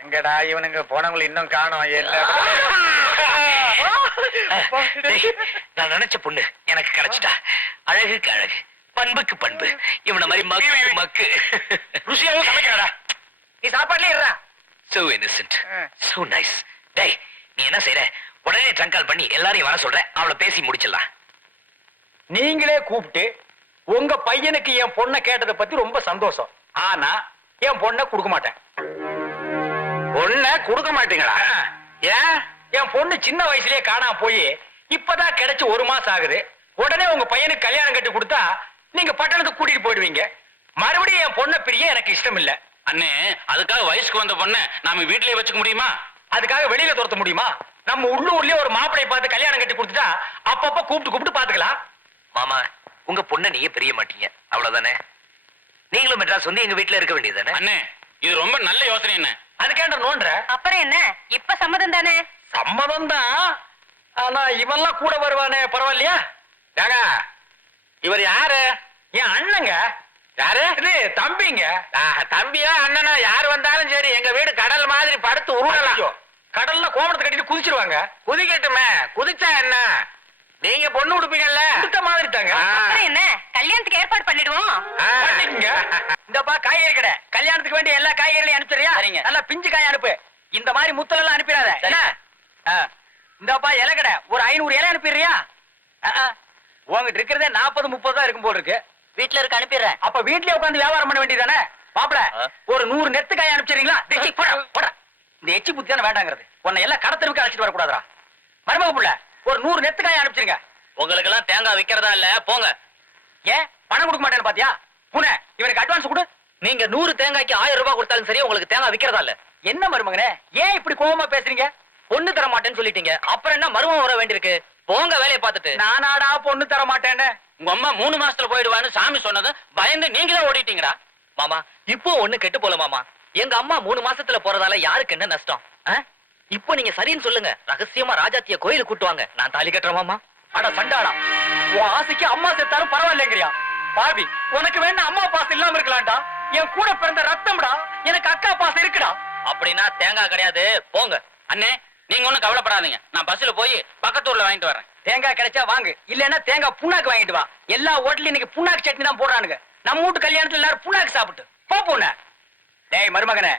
எங்கடா இவனுங்க போனவங்களை இன்னும் காணோம் நான் நினைச்ச பொண்ணு எனக்கு கிடைச்சிட்டா. அழகுக்கு அழகு பண்புக்கு பண்பு. இவன மாதிரி மக்கு மக்கு. ருசியாவும் சமைக்கிறாடா. நீ சாப்பாடுலயே இருடா. So Innocent. சோ நைஸ் டேய் நீ என்ன செய்யற உடனே ட்ரங்க் கால் பண்ணி எல்லாரையும் வர சொல்ற. அவளை பேசி முடிச்சிடலாம். நீங்களே கூப்பிட்டு உங்க பையனுக்கு என் பொண்ணை கேட்டதை பத்தி ரொம்ப சந்தோஷம். ஆனா என் பொண்ணை கொடுக்க மாட்டேன். பொண்ண கொடுக்க மாட்டீங்களா? ஏன்? என் பொண்ணு சின்ன வயசுலயே காணாம போய் இப்பதான் கிடைச்சு ஒரு மாசம் ஆகுது. உடனே உங்க பையனுக்கு கல்யாணம் கட்டி கொடுத்தா நீங்க பட்டணத்துக்கு கூட்டிட்டு போயிடுவீங்க. மறுபடியும் என் பொண்ணை பிரிய எனக்கு இஷ்டம் இல்ல அண்ணே அதுக்காக வயசுக்கு வந்த பொண்ணை நாம வீட்லயே வச்சுக்க முடியுமா? அதுக்காக வெளியில துரத்த முடியுமா? நம்ம உள்ளூர்லயே ஒரு மாப்பிளை பார்த்து கல்யாணம் கட்டி கொடுத்துட்டா அப்பப்ப கூப்பிட்டு கூப்பிட்டு பாத்துக்கலாம் மாமா உங்க பொண்ணை நீயே பிரிய மாட்டீங்க. அவ்வளவுதானே? நீங்களும் மெட்ராஸ் வந்து எங்க வீட்டுல இருக்க வேண்டியதுதானே? அண்ணே இது ரொம்ப நல்ல யோசனை என்ன அதுக்கேண்ட நோன்ற. அப்புறம் என்ன? இப்ப சம்மதம் தானே? சம்மதம் தான். ஆனா இவன்லாம் கூட வருவானே பரவாயில்லையா? ஏங்க இவர் யாரு? என் அண்ணங்க. யாரு? இது தம்பிங்க. தம்பியா அண்ணனா? யார் வந்தாலும் சரி எங்க வீடு கடல் மாதிரி படுத்து உருளலாம் கடல்ல கோமணத்தை கட்டிட்டு குதிச்சிருவாங்க. குதிக்கட்டுமே. குதிச்சா என்ன? நீங்க பொண்ணு கொடுப்பீங்கல்ல கொடுத்த மாதிரி தாங்க. என்ன? கல்யாணத்துக்கு ஏற்பாடு பண்ணிடுவோம். இந்தப்பா காய்கறி கடை. கல்யாணத்துக்கு வேண்டிய எல்லா காய்கறிகளையும் அனுப்பிடுறியா சரிங்க. நல்லா பிஞ்சு காய் அனுப்பு. இந்த மாதிரி முத்தல் எல்லாம் அனுப்பிடாத. என்ன. இந்தாப்பா இலை கடை. ஒரு ஐநூறு இலை அனுப்பிடுறியா. உங்ககிட்ட இருக்கிறதே நாற்பது முப்பது தான் இருக்கும் போல இருக்கு வீட்டுல இருக்க அனுப்பிடுறேன். அப்ப வீட்லயே உட்கார்ந்து வியாபாரம் பண்ண வேண்டியதானே ஆ. ஒரு நூறு நெத்து காய் அனுப்பிச்சிடுறீங்களா. இந்த எச்சி புத்தி தானே வேண்டாங்கிறது. உன்னை எல்லாம் கடத்தலுக்கு அழைச்சிட்டு வரக்கூடாதுடா. மருமக புள்ள ஒரு நூறு நெத்து காய் அனுப்பிச்சிருங்க. உங்களுக்கு எல்லாம் தேங்காய் விக்கிறதா இல்ல? போங்க. ஏன்? பணம் கொடுக்க மாட்டேன்னு பாத்தியா? புனே இவனுக்கு அட்வான்ஸ் கொடு. நீங்க நூறு தேங்காய்க்கு ஆயிரம் ரூபாய் கொடுத்தாலும் சரி உங்களுக்கு தேங்காய் விக்கிறதா இல்ல? என்ன மருமகனே? ஏன் இப்படி கோவமா பேசுறீங்க? பொண்ணு தர மாட்டேன்னு சொல்லிட்டீங்க. அப்புறம் என்ன மருமம் வர வேண்டியிருக்கு? போங்க வேலையை பார்த்துட்டு. நானாடா பொண்ணு தர மாட்டேன்னு. உங்க அம்மா மூணு மாசத்துல போயிடுவான்னு சாமி சொன்னது பயந்து நீங்க தான் ஓடிட்டீங்கடா. மாமா இப்போ ஒண்ணு கெட்டு போல மாமா. எங்க அம்மா மூணு மாசத்துல போறதால யாருக்கு என்ன நஷ்டம்? இப்போ நீங்க சரின்னு சொல்லுங்க. ரகசியமா ராஜாத்திய கோயிலுக்கு கூட்டுவாங்க நான் தாலி கட்டுறமாமா அட சண்டாடா உன் ஆசைக்கு அம்மா செத்தாலும் பரவாயில்லைங்கிறியா? பாபி உனக்கு வேணா அம்மா பாசம் இல்லாம இருக்கலாம்டா. என் கூட பிறந்த ரத்தம்டா. எனக்கு அக்கா பாசம் இருக்குடா. அப்படின்னா தேங்காய் கிடையாது. போங்க. அண்ணே நீங்க ஒண்ணும் கவலைப்படாதீங்க. நான் பஸ்ல போய் பக்கத்தூர்ல வாங்கிட்டு வரேன். தேங்காய் கிடைச்சா வாங்கு. இல்லன்னா தேங்காய் புண்ணாக்கு வாங்கிட்டு வா. எல்லா ஹோட்டலையும் இன்னைக்கு புண்ணாக்கு சட்னி தான் போடுறானுங்க. நம்ம வீட்டு கல்யாணத்துல எல்லாரும் புண்ணாக்கு சாப்பிட்டு. போ போன. டேய் மருமகனே.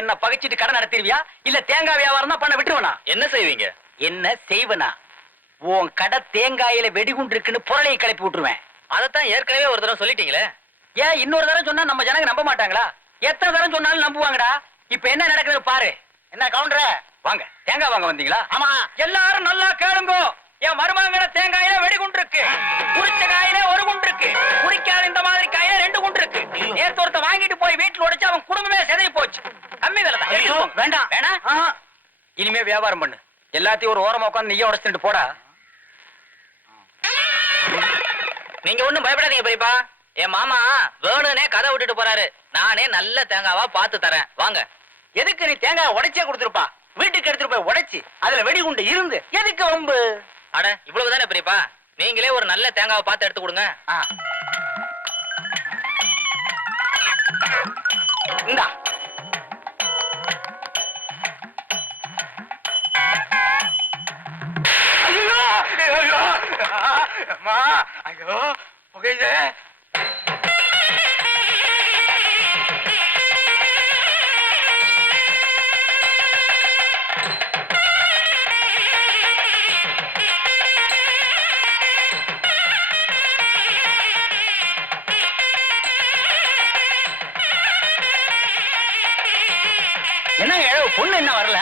என்ன பகைச்சிட்டு கடை நடத்திடுவியா? இல்ல தேங்காய் வியாபாரம் தான் பண்ண விட்டுருவனா? என்ன செய்வீங்க? என்ன செய்வனா? உன் கடை தேங்காயில வெடிகுண்டு இருக்குன்னு புரளையை கிளப்பி விட்டுருவேன். அதத்தான் ஏற்கனவே ஒரு தடவை சொல்லிட்டீங்களே? ஏன் இன்னொரு தடவை சொன்னா நம்ம ஜனங்க நம்ப மாட்டாங்களா? எத்தனை தடவை சொன்னாலும் நம்புவாங்கடா. இப்ப என்ன நடக்குது பாரு. என்ன கவுண்டர? வாங்க தேங்காய் வாங்க வந்தீங்களா? ஆமா. எல்லாரும் நல்லா கேளுங்க. என் மருமகன தேங்காயில வெடிகுண்டு இருக்கு குறிச்ச காயில ஒரு குண்டு இருக்கு குறிக்காத இந்த மாதிரி காயில ரெண்டு குண்டு இருக்கு நேத்து ஒருத்த வாங்கிட்டு போய் வீட்டுல உடைச்சு அவன் குடும்பமே செதறி போச்சு. கம்மி விலை தான். வேண்டாம் வேணா? இனிமே வியாபாரம் பண்ணு. எல்லாத்தையும் ஒரு ஓரமா உட்காந்து நீயே உடைச்சிட்டு போடா. நீங்க ஒண்ணும் பயப்படாதீங்க பெரியப்பா. என் மாமா வேணும்னே கதை விட்டுட்டு போறாரு. நானே நல்ல தேங்காவா பார்த்து தரேன். வாங்க. எதுக்கு நீ தேங்காய் உடைச்சே கொடுத்துருப்பா? வீட்டுக்கு எடுத்துட்டு போய் உடைச்சு அதுல வெடிகுண்டு இருந்து எதுக்கு வம்பு? அட இவ்வளவுதானே பெரியப்பா? நீங்களே ஒரு நல்ல தேங்காவை பார்த்து எடுத்து கொடுங்க. இந்தா. ஐயோ ஐயோ ஐயோ புகையுது. வரல.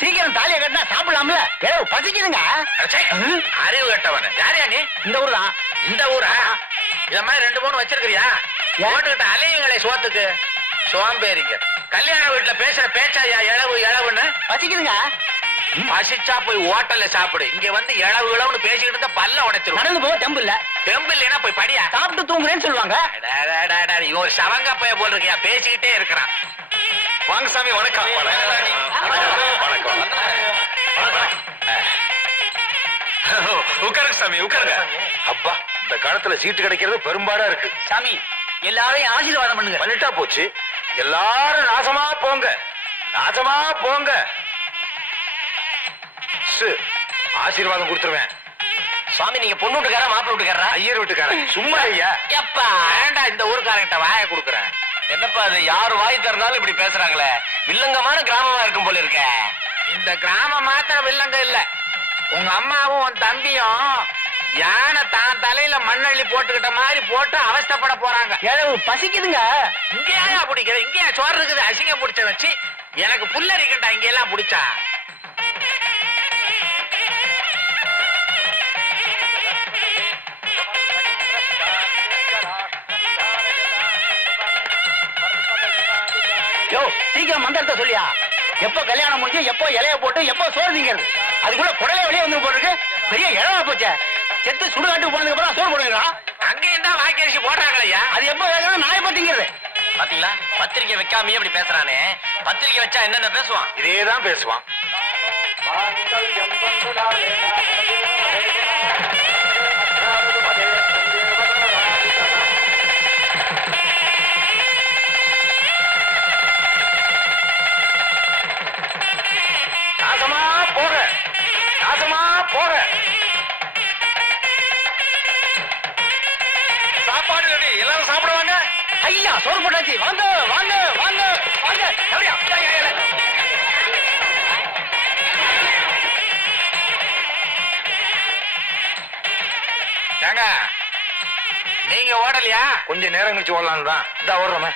சீக்கிரம் தாலியை கட்டினா சாப்பிடலாம்ல. ஏழு பசிக்குதுங்க. அறிவு கட்டவன. யாரையா நீ? இந்த ஊர் தான். இந்த ஊரா? இத மாதிரி ரெண்டு மூணு வச்சிருக்கிறியா? ஓட்டுக்கிட்ட அலையுங்களே சோத்துக்கு. சோம்பேறிங்க. கல்யாண வீட்டுல பேசுற பேச்சாயா இளவு இளவுன்னு? பசிக்குதுங்க. பசிச்சா போய் ஹோட்டல்ல சாப்பிடு. இங்க வந்து இளவு இளவுன்னு பேசிக்கிட்டு இருந்தா பல்ல உடைச்சிரும். நடந்து போக தெம்பு இல்லைன்னா போய் படியா? சாப்பிட்டு தூங்குறேன்னு சொல்லுவாங்க. இவன் ஒரு சவங்க பைய போல் இருக்கியா? பேசிக்கிட்டே இருக்கிறான். வாங்க சாமி வணக்கம். வணக்கம். சாமி உட்காருங்க. அப்பா இந்த காலத்துல சீட்டு கிடைக்கிறது பெரும்பாடா இருக்கு. சாமி எல்லாரையும் ஆசீர்வாதம் பண்ணுங்க. பண்ணிட்டா போச்சு. எல்லாரும் நாசமா போங்க. நாசமா போங்க. சு, ஆசீர்வாதம் கொடுத்துருவேன். சுவாமி நீங்க பொண்ணு வீட்டுக்காரா மாப்பிள்ளை வீட்டுக்காரா ஐயர் வீட்டுக்காரன். சும்மா ஐயா. எப்பா? வேண்டா இந்த ஊருக்காரங்கிட்ட வாய கொடுக்குறேன்? என்னப்பா அது யார் வாய் திறந்தாலும் இப்படி பேசுறாங்களே? வில்லங்கமான கிராமமா இருக்கும் போல இருக்க. இந்த கிராமம் மாத்திரம் வில்லங்க இல்ல. உங்க அம்மாவும் உன் தம்பியும் யானை தான் தலையில மண்ணள்ளி போட்டுக்கிட்ட மாதிரி போட்டு அவஸ்தைப்பட போறாங்க. எழவு பசிக்குதுங்க? இங்கேயா பிடிக்கிற இங்கேயா சோறு இருக்குது அசிங்கம் பிடிச்ச வச்சு எனக்கு புல்லரிக்கண்டா இங்க எல்லாம் பிடிச்சா? யோ சீக்கிரம் மந்திரத்தை சொல்லியா? எப்போ கல்யாணம் முடிஞ்சு எப்போ இலைய போட்டு எப்போ சோறு திங்கிறது? அதுக்குள்ள குடலே வெளியே வந்து போட்டுருக்கு பெரிய இழவா போச்சே. செத்து சுடுகாட்டுக்கு போனதுக்கு அப்புறம் சோறு போடுவீங்களா அங்கேயும் தான் வாக்கரிசி போடுறாங்களையா அது எப்போ வேகணும் நான் எப்போ திங்கிறது பாத்தீங்களா? பத்திரிக்கை வைக்காமயே இப்படி பேசுறானே. பத்திரிக்கை வச்சா என்னென்ன பேசுவான்? இதேதான் பேசுவான். நாசமா போக எல்லாரும் சாப்பிடுவாங்க. ஐயா சோறு போட்டாச்சு வாங்க வாங்க வாங்க வாங்க. எப்படியா ஏங்க நீங்க ஓடலையா? கொஞ்ச நேரம் கழிச்சு ஓடலான்னு தான். இதா ஓடுறோமே.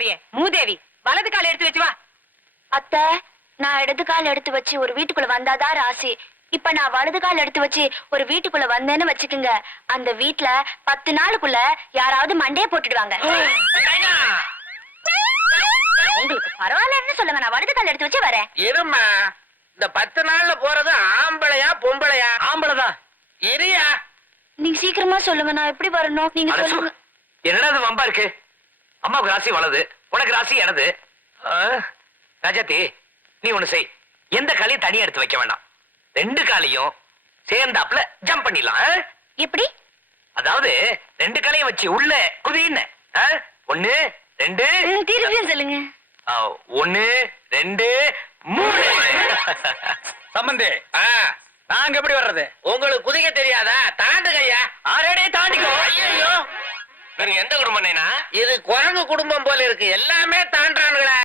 போறியே? மூதேவி வலது கால் எடுத்து வச்சு வா. அத்தை நான் இடது கால் எடுத்து வச்சு ஒரு வீட்டுக்குள்ள வந்தாதான் ராசி? இப்ப நான் வலது கால் எடுத்து வச்சு ஒரு வீட்டுக்குள்ள வந்தேன்னு வச்சுக்குங்க. அந்த வீட்ல பத்து நாளுக்குள்ள யாராவது மண்டையை போட்டுடுவாங்க. உங்களுக்கு பரவாயில்லன்னு சொல்லுங்க நான் வலது கால் எடுத்து வச்சு வரேன். இருமா இந்த பத்து நாள்ல போறது ஆம்பளையா பொம்பளையா? ஆம்பளை தான் இரியா. நீங்க சீக்கிரமா சொல்லுங்க நான் எப்படி வரணும்? நீங்க சொல்லுங்க. என்னடா வம்பா இருக்கு? அம்மாவுக்கு ராசி வலது உனக்கு ராசி எனது. ஆ, ராஜாத்தி நீ ஒண்ணு செய். எந்த காலையும் தனியா எடுத்து வைக்க வேண்டாம் ரெண்டு காலையும் சேர்ந்தாப்புல ஜம்ப் பண்ணிடலாம் ஆ? எப்படி? அதாவது ரெண்டு காலையும் வச்சு உள்ள குதின்னு ஆ? ஒண்ணு ரெண்டு. திருப்பியும் சொல்லுங்க. ஆ, ஒண்ணு ரெண்டு மூணு. சம்பந்தி ஆ, நாங்க எப்படி வர்றது? உங்களுக்கு குதிக்க தெரியாதா? தாண்டுங்கய்யா ஆறே தாண்டிக்கோ. ஐயோ எந்த குடும்பம் இது குரங்கு குடும்பம் போல இருக்கு. எல்லாமே தாண்டானுங்களே